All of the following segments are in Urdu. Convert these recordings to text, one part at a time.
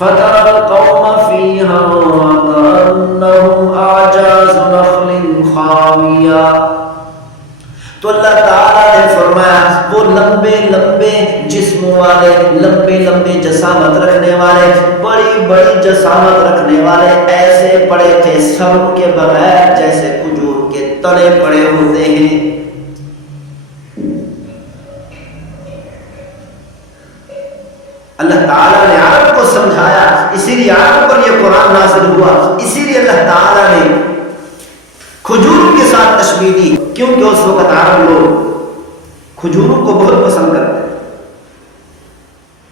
فترى القوم فيها كأنهم أعجاز نخل خاوية. تو اللہ تعالیٰ نے فرمایا وہ لمبے لمبے جسم والے، لمبے لمبے جسامت رکھنے والے، بڑی بڑی جسامت رکھنے والے ایسے پڑے تھے سر کے بغیر جیسے کھجور کے تنے پڑے ہوتے ہیں. اللہ تعالیٰ نے عرب کو سمجھایا، اسی لیے عرب پر یہ قرآن نازل ہوا. اسی لیے اللہ تعالیٰ نے کھجور کے ساتھ تشبیہ دی، کیونکہ اس وقت عرب لوگ کھجوروں کو بہت پسند کرتے ہیں.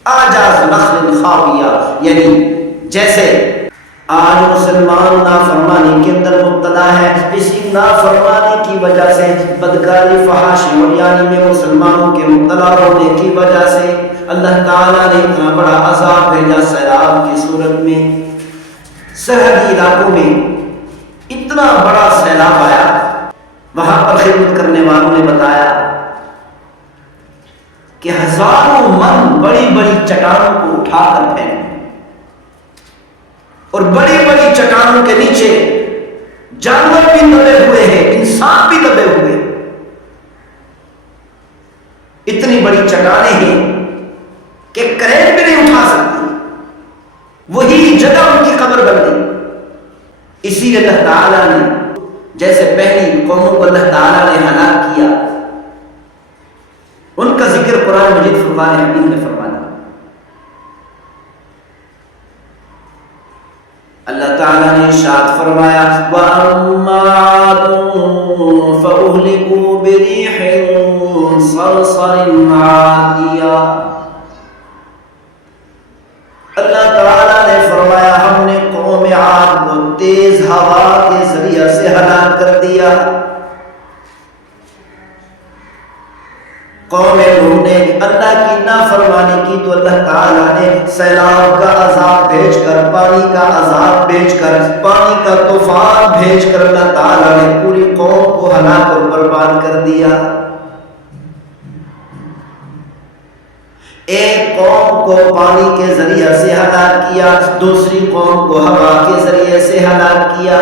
اعجاز نخل خاویہ، یعنی جیسے آج مسلمان نافرمانی کے اندر مبتلا ہے، اسی نافرمانی کی وجہ سے، بدکاری فحاشی عریانی میں مسلمانوں کے مبتلا ہونے کی وجہ سے اللہ تعالیٰ نے اتنا بڑا عذاب بھیجا سیلاب کی صورت میں. سرحدی علاقوں میں اتنا بڑا سیلاب آیا. وہاں پر خدمت کرنے والوں نے بتایا کہ ہزاروں من بڑی بڑی چٹانوں کو اٹھا کر پھینک، اور بڑی بڑی چٹانوں کے نیچے جانور بھی دبے ہوئے ہیں، انسان بھی دبے ہوئے ہیں. اتنی بڑی چٹانیں ہیں کہ کرین بھی نہیں اٹھا سکتی، وہی جگہ ان کی قبر بن گئی. اسی لیے اللہ تعالیٰ نے جیسے پہلی قوموں کو اللہ تعالیٰ نے ہلاک کیا، ان کا ذکر قرآن مجید فرقان حمید میں فرمایا. اللہ تعالیٰ نے ارشاد فرمایا وَأَمَّا عَادٌ فَأُهْلِكُوا بِرِيحٍ صَرْصَرٍ عَاتِيَةٍ. اللہ تعالیٰ نے فرمایا ہم نے قوم عاد کو تیز ہوا کے ذریعے سے ہلاک کر دیا. قوم نوح نے اللہ کی نافرمانی کی تو اللہ تعالیٰ نے سیلاب کا عذاب بھیج کر، پانی کا عذاب بھیج کر، پانی کا طوفان بھیج کر اللہ تعالیٰ نے پوری قوم کو ہلاک اور برباد کر دیا. ایک قوم کو پانی کے ذریعے سے ہلاک کیا، دوسری قوم کو ہوا کے ذریعے سے ہلاک کیا.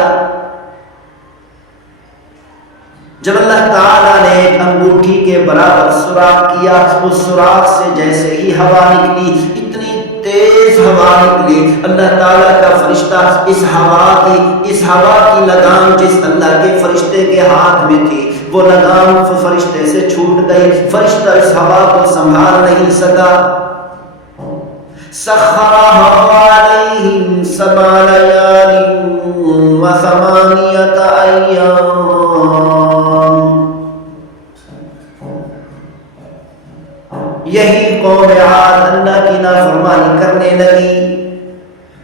جب اللہ تعالیٰ نے ایک انگوٹھی کے برابر سوراخ کیا، اس سوراخ سے جیسے ہی ہوا نکلی، اتنی تیز ہوا نکلی، اللہ تعالیٰ کا فرشتہ اس ہوا کی لگام جس اللہ کے فرشتے کے ہاتھ میں تھی، وہ لگام فرشتے سے چھوٹ گئی. فرشتہ اس ہوا کو سنبھال نہیں سکا. سخرها عليهم 7 ليال و8 أيام. یہی قوم عاد اللہ کی نافرمانی کرنے لگی،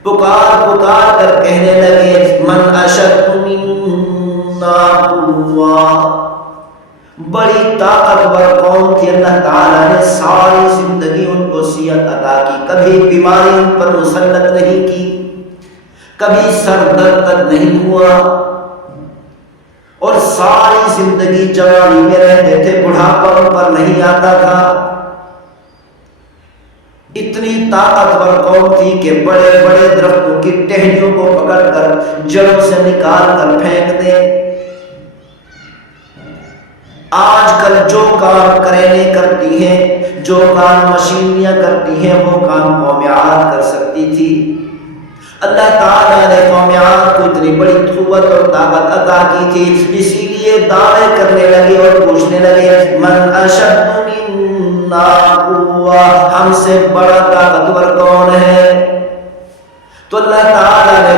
پکار پکار کر کہنے لگے من اشد منا قوة. بڑی طاقتور قوم تھی. اللہ تعالیٰ نے ساری زندگی ان کو صحت عطا کی، کبھی بیماری ان پر مسلط نہیں کی، کبھی سر درد تک نہیں ہوا، اور ساری زندگی جوانی میں رہتے تھے، بڑھاپا ان پر نہیں آتا تھا. اتنی طاقتور قوم تھی کہ بڑے بڑے درختوں کی ٹہنیوں کو پکڑ کر جڑوں سے نکال کر پھینک دے. آج کل جو کام کرینے کرتی ہیں، جو کام مشینیاں کرتی ہیں، وہ کام قوم عاد کر سکتی تھی. اللہ تعالیٰ نے قوم عاد کو اتنی بڑی قوت اور طاقت عطا کی تھی، اسی لیے دعوے کرنے لگے اور پوچھنے لگے من اشد منا قوة، ہم سے بڑا طاقتور کون ہے؟ تو اللہ تعالیٰ نے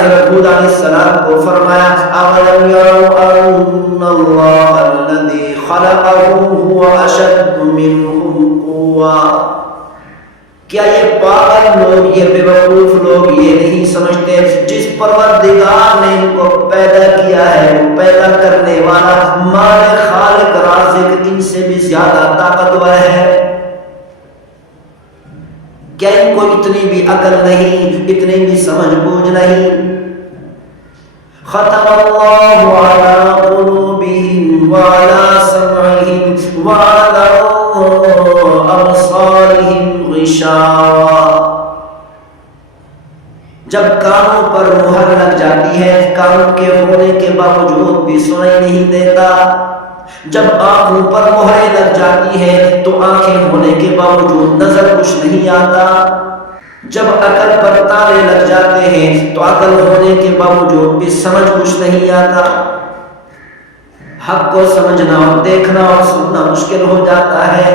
حضرت ہود علیہ السلام کو فرمایا اولم یروا ان اللہ الذی خلقهم هو اشد منهم قوة. کیا یہ پاگل لوگ، یہ بے وقوف لوگ یہ نہیں سمجھتے جس پروردگار نے ان کو پیدا کیا ہے، وہ پیدا کرنے والا مالک خالق رازق ان سے بھی زیادہ طاقتور ہے؟ کیا ان کو اتنی بھی عقل نہیں، اتنی بھی سمجھ بوجھ نہیں؟ ختم اللہ علی قلوبہم وعلی سمعہم وعلی ابصارہم غشاوة. جب کانوں پر مہر لگ جاتی ہے، کانوں کے ہونے کے باوجود بھی سنائی نہیں دیتا. جب آنکھوں پر مہریں لگ جاتی ہے تو آنکھیں ہونے کے باوجود نظر کچھ نہیں آتا. جب عقل پر تالے لگ جاتے ہیں تو عقل ہونے کے باوجود بھی سمجھ کچھ نہیں آتا. حق کو سمجھنا اور دیکھنا اور سننا مشکل ہو جاتا ہے.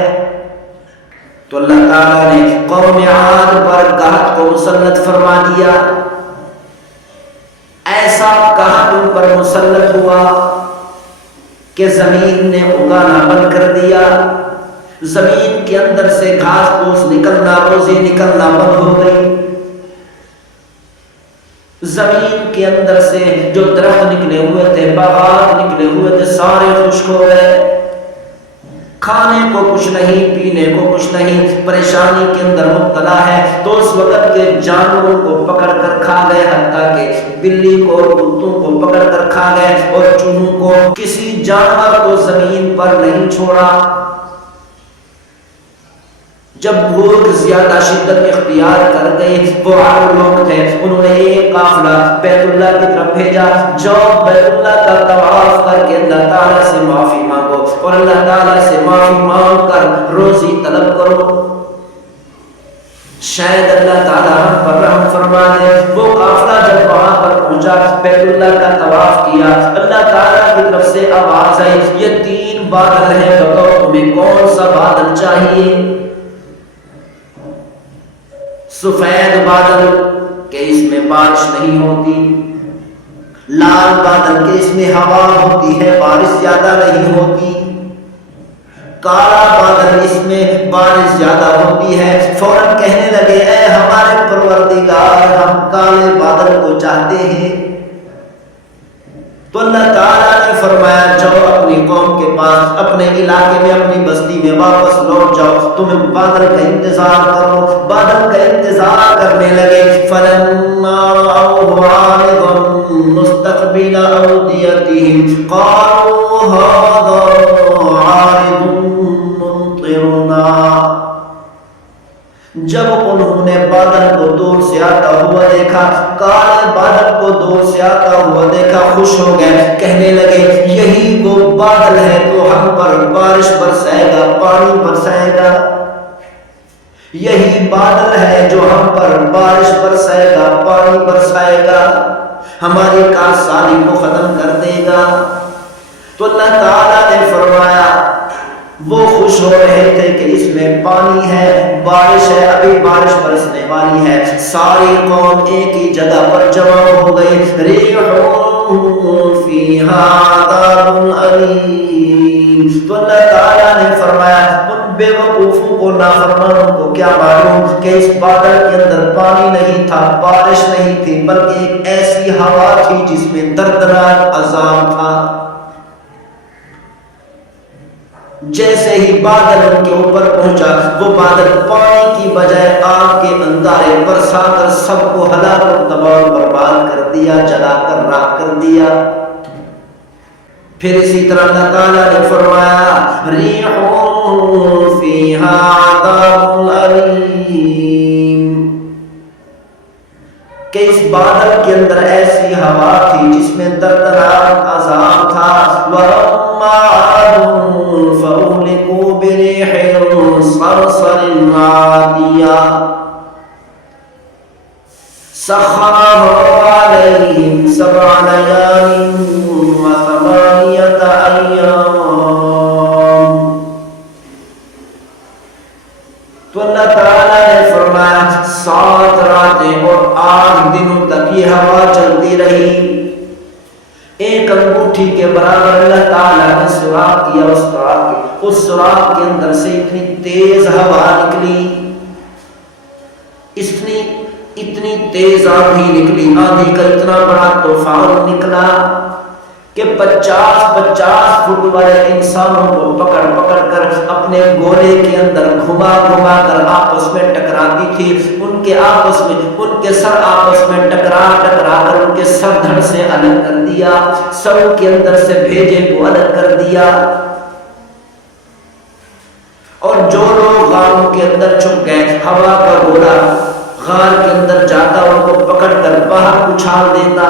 تو اللہ تعالیٰ نے قوم عاد پر قحط کو مسلط فرما دیا. ایسا قحط ان پر مسلط ہوا کہ زمین نے اگانا بند کر دیا. زمین کے اندر سے گھاس پھوس نکلنا، روزی نکلنا بند ہو گئی. زمین کے اندر سے جو درخت نکلے ہوئے تھے، باغات نکلے ہوئے تھے، سارے خشک ہو گئے. کھانے کو کچھ نہیں، پینے کو کچھ نہیں، پریشانی کے اندر مبتلا ہے. تو اس وقت کے جانوروں کو پکڑ کر کھا گئے، حتیٰ کہ بلی کو، کتوں کو پکڑ کر کھا گئے اور چوہوں کو. کسی جانور کو زمین پر نہیں چھوڑا. جب بھوک زیادہ شدت اختیار کر گئی، وہ عرب لوگ تھے، انہوں نے ایک قافلہ بیت اللہ کی طرف بھیجا. جو بیت اللہ کا طواف کر کے اللہ تعالیٰ سے معافی مانگو اور اللہ تعالیٰ سے معافی مانگ کر روزی طلب کرو، شاید اللہ تعالیٰ ہم پر رحم فرما دے. وہ قافلہ جب وہاں پر پہنچا، بیت اللہ کا طواف کیا، اللہ تعالیٰ کی طرف سے آواز آئی، یہ 3 بادل ہیں، بتاؤ تمہیں کون سا بادل چاہیے؟ سفید بادل کہ اس میں بارش نہیں ہوتی، لال بادل کہ اس میں ہوا ہوتی ہے، بارش زیادہ نہیں ہوتی، کالا بادل اس میں بارش زیادہ ہوتی ہے. فوراً کہنے لگے، اے ہمارے پروردگار، ہم کالے بادل کو چاہتے ہیں. تو اللہ تعالیٰ نے فرمایا، جاؤ اپنی قوم کے پاس، اپنے علاقے میں، اپنی بستی میں واپس لوٹ جاؤ، تمہیں بادل کا انتظار کرو. بادل کا انتظار کرنے لگے. فلما رأوه عارضا مستقبل أوديتهم قالوا هذا عارض ممطرنا. جب انہوں نے بادل کو دور سے آتا ہوا دیکھا، کالے بادل کو دور سے آتا ہوا دیکھا، خوش ہو گئے. کہنے لگے، یہی وہ بادل ہے تو ہم پر بارش برسائے گا، پانی برسائے گا. یہی بادل ہے جو ہم پر بارش برسائے گا، پانی برسائے گا، ہماری کارسازی کو ختم کر دے گا. تو اللہ تعالیٰ نے فرمایا، وہ خوش ہو رہے تھے کہ اس میں پانی ہے، بارش ہے، ابھی بارش برسنے والی ہے. ساری قوم ایک ہی جگہ پر جمع ہو گئی. ریح فیہا عذاب علیم. تو اللہ تعالیٰ نے فرمایا، ان بے وقوفوں کو، نافرمانوں کو کیا معلوم کہ اس بادل کے اندر پانی نہیں تھا، بارش نہیں تھی، بلکہ ایک ایسی ہوا تھی جس میں دردناک عذاب تھا. جیسے ہی بادل ان کے اوپر پہنچا، وہ بادل پانی کی بجائے آگ کے انگارے برسا کر سب کو ہلاک اور تباہ و برباد کر دیا، جلا کر راکھ کر دیا. پھر اسی طرح اللہ تعالیٰ نے فرمایا، ریح فیہا عذاب علیم، کہ اس بادل کے اندر ایسی ہوا تھی جس میں دردناک عذاب تھا. وَأَمَّا عَادٌ فَأُهْلِكُوا بِرِيحٍ صَرْصَرٍ عَاتِيَةٍ سَخَّرَهَا عَلَيْهِمْ 7 لَيَالٍ وَ8 أَيَّامٍ. تو اللہ تعالیٰ نے فرمایا، 7 راتیں اور 8 دنوں تک یہ ہوا چلتی رہی. ایک انگوٹھی کے برابر اللہ تعالیٰ نے سوراخ کیا اس سوراخ کے اندر سے اتنی تیز ہوا نکلی، اتنی تیز آندھی نکلی، آندھی کا اتنا بڑا طوفان نکلا کہ 50 فٹ والے انسانوں کو پکڑ کر اپنے گولے کے اندر گھما کر آپس میں ٹکراتی تھی. ان کے سر آپس میں ٹکرا کر ان کے سر دھڑ سے الگ کر دیا، سر کے اندر سے بھیجے کو الگ کر دیا. اور جو لوگ غاروں کے اندر چھپ گئے، ہوا کا گولا غار کے اندر جاتا، ان کو پکڑ کر باہر اچھال دیتا۔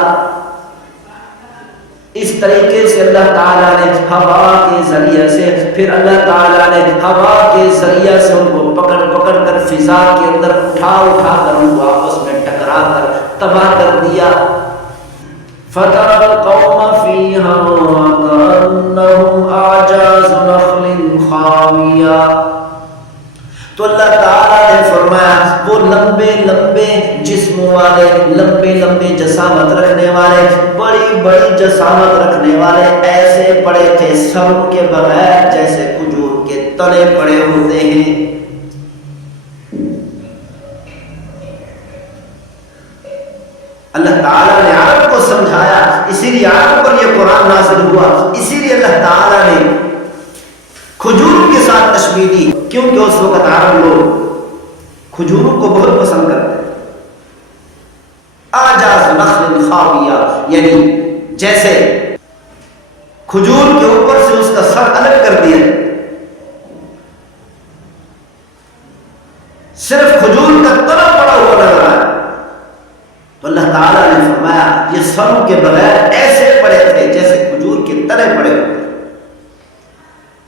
اس طریقے سے اللہ تعالیٰ نے ہوا کے ذریعے سے، پھر اللہ تعالیٰ نے ہوا کے ذریعے سے ان کو پکڑ کر فضا کے اندر اٹھا کر ان کو آپس میں ٹکرا کر تباہ کر دیا۔ فَتَرَى الْقَوْمَ فِيهَا كَأَنَّهُمْ أَعْجَازُ نَخْلٍ خَاوِيَةٍ۔ تو اللہ تعالیٰ نے فرمایا وہ لمبے لمبے جسم والے، لمبے لمبے جسامت رکھنے والے، بڑی بڑی جسامت رکھنے والے ایسے پڑے تھے سروں کے بغیر جیسے کھجور کے تنے پڑے ہوتے ہیں۔ اللہ تعالیٰ نے عرب کو سمجھایا، اسی لیے عرب پر یہ قرآن نازل ہوا، اسی لیے اللہ تعالیٰ نے کھجور کے ساتھ تشبیہ دی، کیونکہ اس وقت عرب لوگ کھجوروں کو بہت پسند کرتے ہیں۔ اعجاز نخل خاویہ، یعنی جیسے کھجور کے اوپر سے اس کا سر الگ کر دیا، صرف کھجور کا تنا پڑا ہوا نظر آیا، تو اللہ تعالیٰ نے فرمایا یہ سروں کے بغیر ایسے پڑے تھے جیسے کھجور کے تنے پڑے ہوتے۔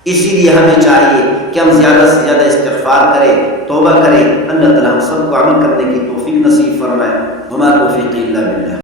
اسی لیے ہمیں چاہیے کہ ہم زیادہ سے زیادہ استغفار کریں، توبہ کریں۔ اللہ تعالیٰ ہم سب کو عمل کرنے کی توفیق نصیب فرمائے۔ وما توفیقی الا باللہ۔